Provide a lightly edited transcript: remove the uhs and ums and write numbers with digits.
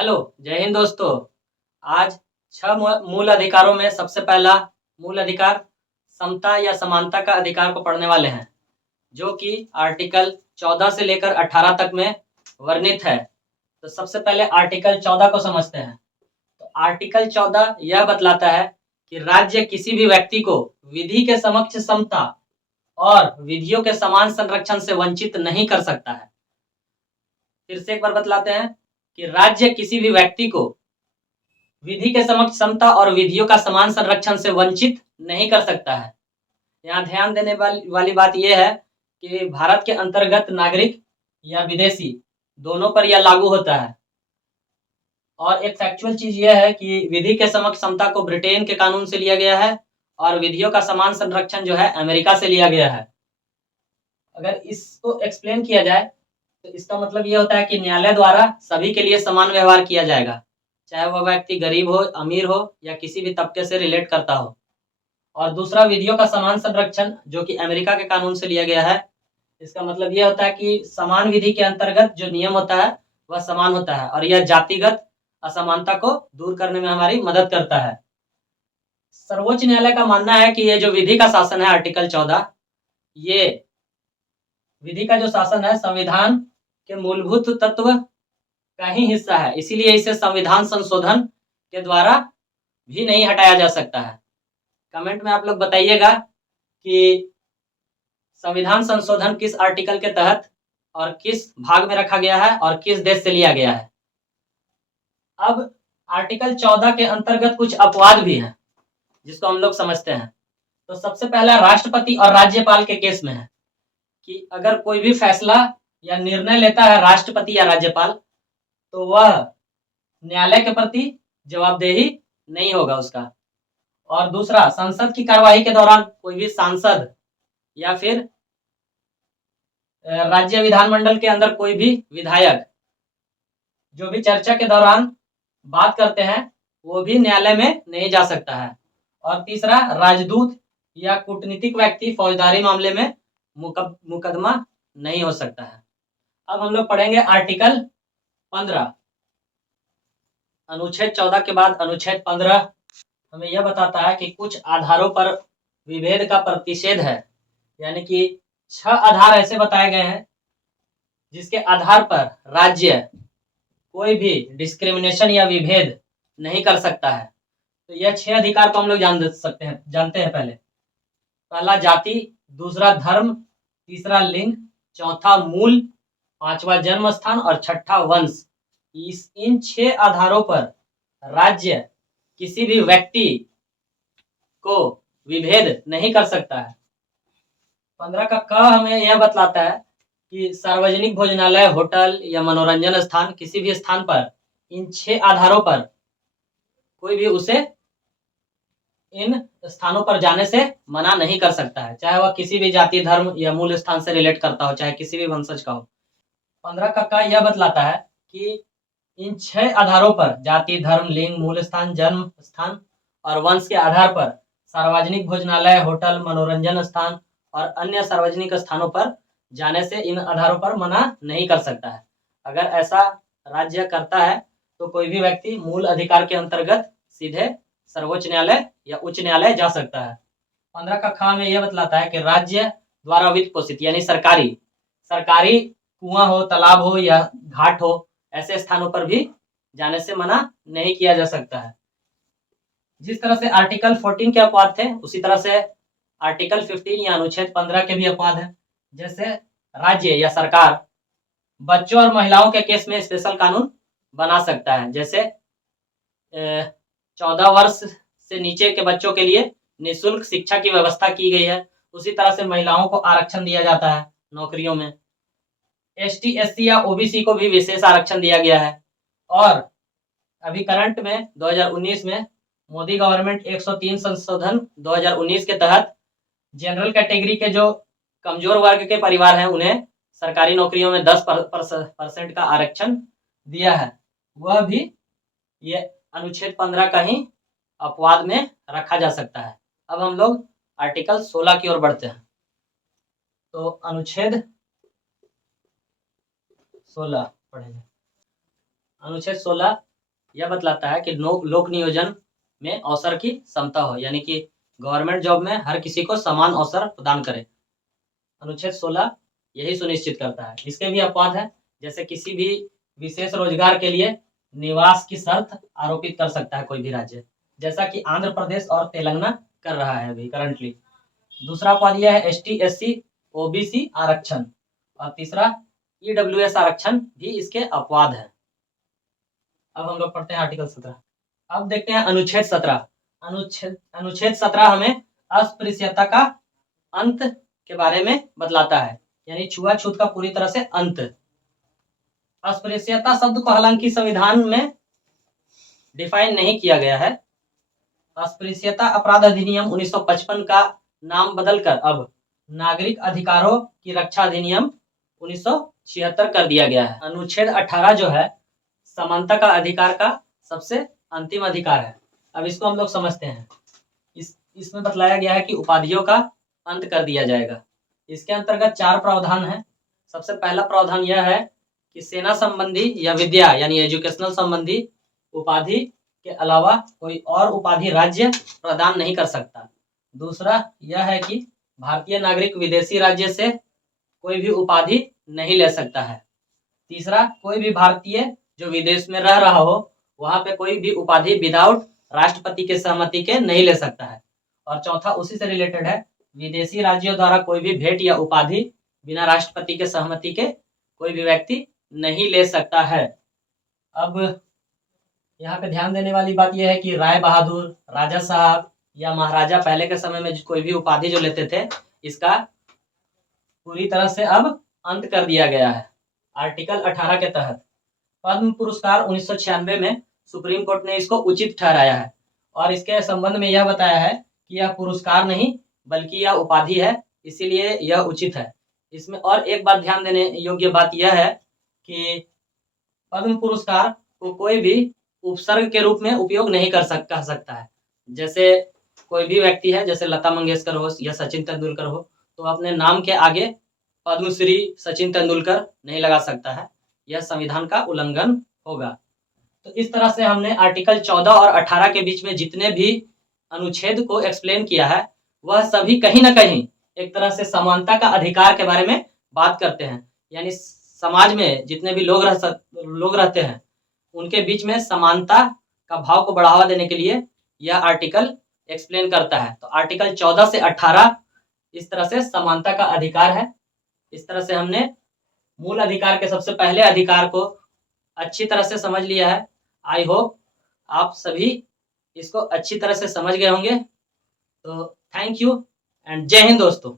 Hello, जय हिंद दोस्तों। आज 6 मूल अधिकारों में सबसे पहला मूल अधिकार समता या समानता का अधिकार को पढ़ने वाले हैं, जो कि आर्टिकल 14 से लेकर 18 तक में वर्णित है। तो सबसे पहले आर्टिकल 14 को समझते हैं। तो आर्टिकल 14 यह बतलाता है कि राज्य किसी भी व्यक्ति को विधि के समक्ष समता और विधियों के समान संरक्षण से वंचित नहीं कर सकता है। फिर से एक बार बतलाते हैं कि राज्य किसी भी व्यक्ति को विधि के समक्ष समता और विधियों का समान संरक्षण से वंचित नहीं कर सकता है। यहाँ ध्यान देने वाली बात यह है कि भारत के अंतर्गत नागरिक या विदेशी दोनों पर यह लागू होता है। और एक फैक्चुअल चीज यह है कि विधि के समक्ष समता को ब्रिटेन के कानून से लिया गया है और विधियों का समान संरक्षण जो है अमेरिका से लिया गया है। अगर इसको एक्सप्लेन किया जाए तो इसका मतलब यह होता है कि न्यायालय द्वारा सभी के लिए समान व्यवहार किया जाएगा, चाहे वह व्यक्ति गरीब हो, अमीर हो या किसी भी तबके से रिलेट करता हो। और दूसरा, विधियों का समान संरक्षण जो कि अमेरिका के कानून से लिया गया है। इसका मतलब यह होता है कि समान विधि के अंतर्गत जो नियम होता है वह समान होता है और यह जातिगत असमानता को दूर करने में हमारी मदद करता है। सर्वोच्च न्यायालय का मानना है कि यह जो विधि का शासन है आर्टिकल 14, ये विधि का जो शासन है संविधान के मूलभूत तत्व का ही हिस्सा है, इसीलिए इसे संविधान संशोधन के द्वारा भी नहीं हटाया जा सकता है। कमेंट में आप लोग बताइएगा कि संविधान संशोधन किस आर्टिकल के तहत और किस भाग में रखा गया है और किस देश से लिया गया है। अब आर्टिकल 14 के अंतर्गत कुछ अपवाद भी हैं जिसको हम लोग समझते हैं। तो सबसे पहला राष्ट्रपति और राज्यपाल के केस में है कि अगर कोई भी फैसला या निर्णय लेता है राष्ट्रपति या राज्यपाल, तो वह न्यायालय के प्रति जवाबदेही नहीं होगा उसका। और दूसरा, संसद की कार्यवाही के दौरान कोई भी सांसद या फिर राज्य विधानमंडल के अंदर कोई भी विधायक जो भी चर्चा के दौरान बात करते हैं वो भी न्यायालय में नहीं जा सकता है। और तीसरा, राजदूत या कूटनीतिक व्यक्ति फौजदारी मामले में मुकदमा नहीं हो सकता है। अब हम लोग पढ़ेंगे आर्टिकल 15। अनुच्छेद 14 के बाद अनुच्छेद 15 हमें यह बताता है कि कुछ आधारों पर विभेद का प्रतिषेध है, यानी कि 6 आधार ऐसे बताए गए हैं जिसके आधार पर राज्य कोई भी डिस्क्रिमिनेशन या विभेद नहीं कर सकता है। तो यह 6 अधिकार को हम लोग जानते हैं। पहला जाति, दूसरा धर्म, तीसरा लिंग, चौथा मूल, पांचवा जन्म स्थान और छठा वंश। इन 6 आधारों पर राज्य किसी भी व्यक्ति को विभेद नहीं कर सकता है। 15 का क हमें यह बतलाता है कि सार्वजनिक भोजनालय, होटल या मनोरंजन स्थान, किसी भी स्थान पर इन 6 आधारों पर कोई भी उसे इन स्थानों पर जाने से मना नहीं कर सकता है, चाहे वह किसी भी जाति, धर्म या मूल स्थान से रिलेट करता हो, चाहे किसी भी वंशज का हो। 15 का यह बतलाता है कि इन 6 आधारों पर जाति, धर्म, लिंग, मूल स्थान, जन्म स्थान और वंश के आधार पर सार्वजनिक भोजनालय, होटल, मनोरंजन स्थान और अन्य सार्वजनिक स्थानों पर जाने से इन आधारों पर मना नहीं कर सकता है। अगर ऐसा राज्य करता है तो कोई भी व्यक्ति मूल अधिकार के अंतर्गत सीधे सर्वोच्च न्यायालय या उच्च न्यायालय जा सकता है। 15 का ख में यह बतलाता है कि राज्य द्वारा वित्त पोषित यानी सरकारी कुआं हो, तालाब हो या घाट हो, ऐसे स्थानों पर भी जाने से मना नहीं किया जा सकता है। जिस तरह से आर्टिकल 14 के अपवाद थे, उसी तरह से आर्टिकल 15 या अनुच्छेद 15 के भी अपवाद हैं। जैसे राज्य या सरकार बच्चों और महिलाओं के केस में स्पेशल कानून बना सकता है। जैसे 14 वर्ष से नीचे के बच्चों के लिए निःशुल्क शिक्षा की व्यवस्था की गई है। उसी तरह से महिलाओं को आरक्षण दिया जाता है नौकरियों में। एसटी, एससी या ओबीसी को भी विशेष आरक्षण दिया गया है। और अभी करंट में 2019 में मोदी गवर्नमेंट 103 संशोधन 2019 के तहत जनरल कैटेगरी के जो कमजोर वर्ग के परिवार हैं उन्हें सरकारी नौकरियों में 10% का आरक्षण दिया है। वह भी ये अनुच्छेद 15 का ही अपवाद में रखा जा सकता है। अब हम लोग आर्टिकल 16 की ओर बढ़ते हैं। तो अनुच्छेद 16 पढ़ेंगे। अनुच्छेद 16 यह बतलाता है कि लोक नियोजन में अवसर की समता हो, यानी कि गवर्नमेंट जॉब में हर किसी को समान अवसर प्रदान करे। अनुच्छेद 16 यही सुनिश्चित करता है। इसके भी अपवाद है, जैसे किसी भी विशेष रोजगार के लिए निवास की शर्त आरोपित कर सकता है कोई भी राज्य, जैसा कि आंध्र प्रदेश और तेलंगाना कर रहा है अभी करंटली। दूसरा अपवाद यह है एसटी, एससी, ओबीसी आरक्षण, और तीसरा ईडब्ल्यूएस आरक्षण भी इसके अपवाद है। अब हम लोग पढ़ते हैं आर्टिकल 17। अब देखते हैं अनुच्छेद 17। अनुच्छेद 17 हमें अस्पृश्यता का अंत के बारे में बतलाता है, यानी छुआछूत का पूरी तरह से अंत। अस्पृश्यता शब्द को हालांकि संविधान में डिफाइन नहीं किया गया है। अस्पृश्यता अपराध अधिनियम 1955 का नाम बदलकर अब नागरिक अधिकारों की रक्षा अधिनियम 1976 कर दिया गया है। अनुच्छेद 18 जो है समानता का अधिकार का सबसे अंतिम अधिकार है। अब इसको हम लोग समझते हैं। इसमें बतलाया गया है कि उपाधियों का अंत कर दिया जाएगा। इसके अंतर्गत 4 प्रावधान है। सबसे पहला प्रावधान यह है कि सेना संबंधी या विद्या यानी एजुकेशनल संबंधी उपाधि के अलावा कोई और उपाधि राज्य प्रदान नहीं कर सकता। दूसरा यह है कि भारतीय नागरिक विदेशी राज्य से कोई भी उपाधि नहीं ले सकता है। तीसरा, कोई भी भारतीय जो विदेश में रह रहा हो वहां पे कोई भी उपाधि विदाउट राष्ट्रपति के सहमति के नहीं ले सकता है। और चौथा उसी से रिलेटेड है, विदेशी राज्यों द्वारा कोई भी भेंट या उपाधि बिना राष्ट्रपति के सहमति के कोई भी व्यक्ति नहीं ले सकता है। अब यहाँ पे ध्यान देने वाली बात यह है कि राय बहादुर, राजा साहब या महाराजा पहले के समय में कोई भी उपाधि जो लेते थे, इसका पूरी तरह से अब अंत कर दिया गया है आर्टिकल 18 के तहत। पद्म पुरस्कार 1996 में सुप्रीम कोर्ट ने इसको उचित ठहराया है और इसके संबंध में यह बताया है कि यह पुरस्कार नहीं बल्कि यह उपाधि है, इसीलिए यह उचित है। इसमें और एक बात ध्यान देने योग्य बात यह है कि पद्म पुरस्कार को कोई भी उपसर्ग के रूप में उपयोग नहीं कर सकता है। जैसे कोई भी व्यक्ति है, जैसे लता मंगेशकर हो या सचिन तेंदुलकर हो, तो अपने नाम के आगे पद्मश्री सचिन तेंदुलकर नहीं लगा सकता है, यह संविधान का उल्लंघन होगा। तो इस तरह से हमने आर्टिकल 14 और 18 के बीच में जितने भी अनुच्छेद को एक्सप्लेन किया है, वह सभी कहीं ना कहीं एक तरह से समानता का अधिकार के बारे में बात करते हैं। यानी समाज में जितने भी लोग रहते हैं उनके बीच में समानता का भाव को बढ़ावा देने के लिए यह आर्टिकल एक्सप्लेन करता है। तो आर्टिकल 14 से 18 इस तरह से समानता का अधिकार है। इस तरह से हमने मूल अधिकार के सबसे पहले अधिकार को अच्छी तरह से समझ लिया है। आई होप आप सभी इसको अच्छी तरह से समझ गए होंगे। तो थैंक यू एंड जय हिंद दोस्तों।